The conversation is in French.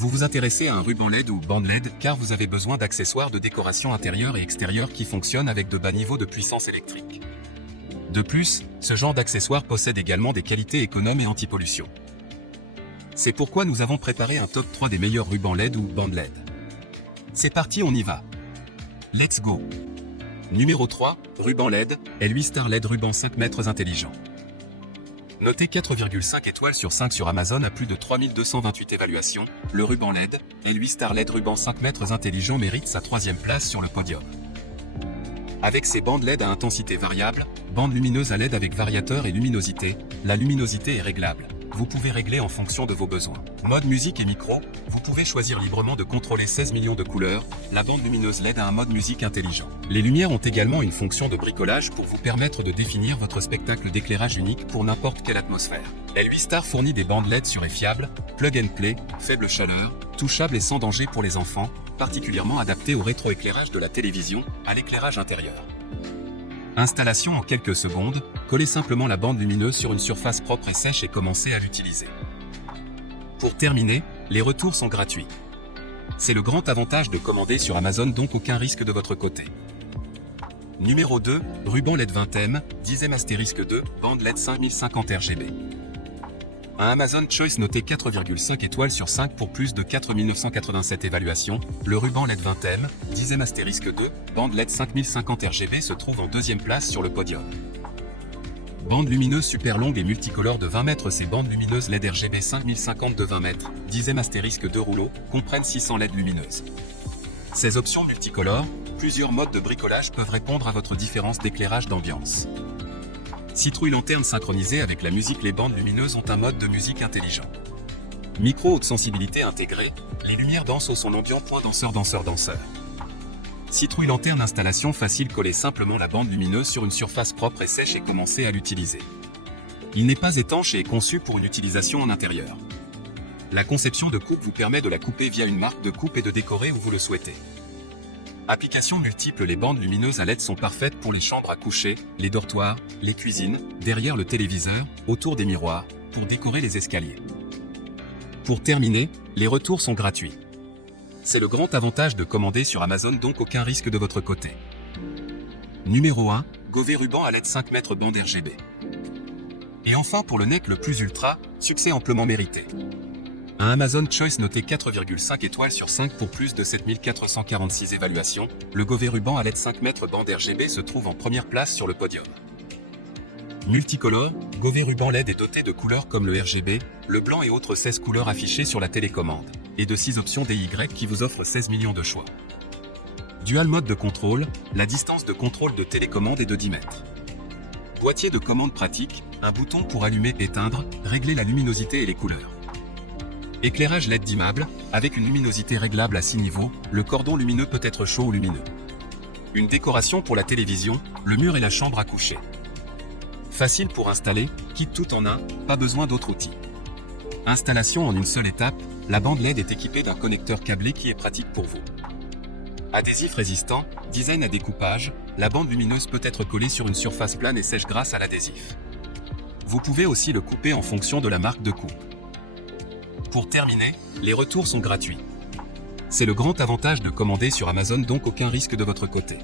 Vous vous intéressez à un ruban LED ou bande LED car vous avez besoin d'accessoires de décoration intérieure et extérieure qui fonctionnent avec de bas niveaux de puissance électrique. De plus, ce genre d'accessoires possède également des qualités économes et anti-pollution. C'est pourquoi nous avons préparé un top 3 des meilleurs rubans LED ou bandes LED. C'est parti, on y va. Let's go. Numéro 3, ruban LED, L8 Star LED ruban 5 mètres intelligent. Noté 4,5 étoiles sur 5 sur Amazon à plus de 3228 évaluations, le ruban LED, L8 Star LED ruban 5 mètres intelligent mérite sa 3e place sur le podium. Avec ses bandes LED à intensité variable, bandes lumineuses à LED avec variateur et luminosité, la luminosité est réglable. Vous pouvez régler en fonction de vos besoins. Mode musique et micro, vous pouvez choisir librement de contrôler 16 millions de couleurs. La bande lumineuse LED a un mode musique intelligent. Les lumières ont également une fonction de bricolage pour vous permettre de définir votre spectacle d'éclairage unique pour n'importe quelle atmosphère. L8 Star fournit des bandes LED sûres et fiables, plug and play, faible chaleur, touchables et sans danger pour les enfants, particulièrement adaptées au rétroéclairage de la télévision, à l'éclairage intérieur. Installation en quelques secondes, collez simplement la bande lumineuse sur une surface propre et sèche et commencez à l'utiliser. Pour terminer, les retours sont gratuits. C'est le grand avantage de commander sur Amazon, donc aucun risque de votre côté. Numéro 2, ruban LED 20M, 10e*2, bande LED 5050 RGB. Un Amazon Choice noté 4,5 étoiles sur 5 pour plus de 4987 évaluations, le ruban LED 20M, 10e*2, bande LED 5050 RGB se trouve en 2e place sur le podium. Bande lumineuse super longue et multicolore de 20 mètres. Ces bandes lumineuses LED RGB 5050 de 20 mètres, 10e*2 rouleaux, comprennent 600 LED lumineuses. Ces options multicolores, plusieurs modes de bricolage peuvent répondre à votre différence d'éclairage d'ambiance. Citrouille lanterne synchronisée avec la musique. Les bandes lumineuses ont un mode de musique intelligent. Micro haute sensibilité intégrée, les lumières dansent au son ambiant. Danseur. Citrouille lanterne installation facile. Collez simplement la bande lumineuse sur une surface propre et sèche et commencez à l'utiliser. Il n'est pas étanche et est conçu pour une utilisation en intérieur. La conception de coupe vous permet de la couper via une marque de coupe et de décorer où vous le souhaitez. Applications multiples. Les bandes lumineuses à LED sont parfaites pour les chambres à coucher, les dortoirs, les cuisines, derrière le téléviseur, autour des miroirs, pour décorer les escaliers. Pour terminer, les retours sont gratuits. C'est le grand avantage de commander sur Amazon, donc aucun risque de votre côté. Numéro 1, Gové ruban à LED 5 mètres bande RGB. Et enfin pour le NEC le plus ultra, succès amplement mérité. Un Amazon Choice noté 4,5 étoiles sur 5 pour plus de 7446 évaluations, le Gové ruban à LED 5 mètres bande RGB se trouve en première place sur le podium. Multicolore, Gové ruban LED est doté de couleurs comme le RGB, le blanc et autres 16 couleurs affichées sur la télécommande, et de 6 options DY qui vous offrent 16 millions de choix. Dual mode de contrôle, la distance de contrôle de télécommande est de 10 mètres. Boîtier de commande pratique, un bouton pour allumer, éteindre, régler la luminosité et les couleurs. Éclairage LED dimmable, avec une luminosité réglable à 6 niveaux, le cordon lumineux peut être chaud ou lumineux. Une décoration pour la télévision, le mur et la chambre à coucher. Facile pour installer, kit tout en un, pas besoin d'autres outils. Installation en une seule étape, la bande LED est équipée d'un connecteur câblé qui est pratique pour vous. Adhésif résistant, design à découpage, la bande lumineuse peut être collée sur une surface plane et sèche grâce à l'adhésif. Vous pouvez aussi le couper en fonction de la marque de coupe. Pour terminer, les retours sont gratuits. C'est le grand avantage de commander sur Amazon, donc aucun risque de votre côté.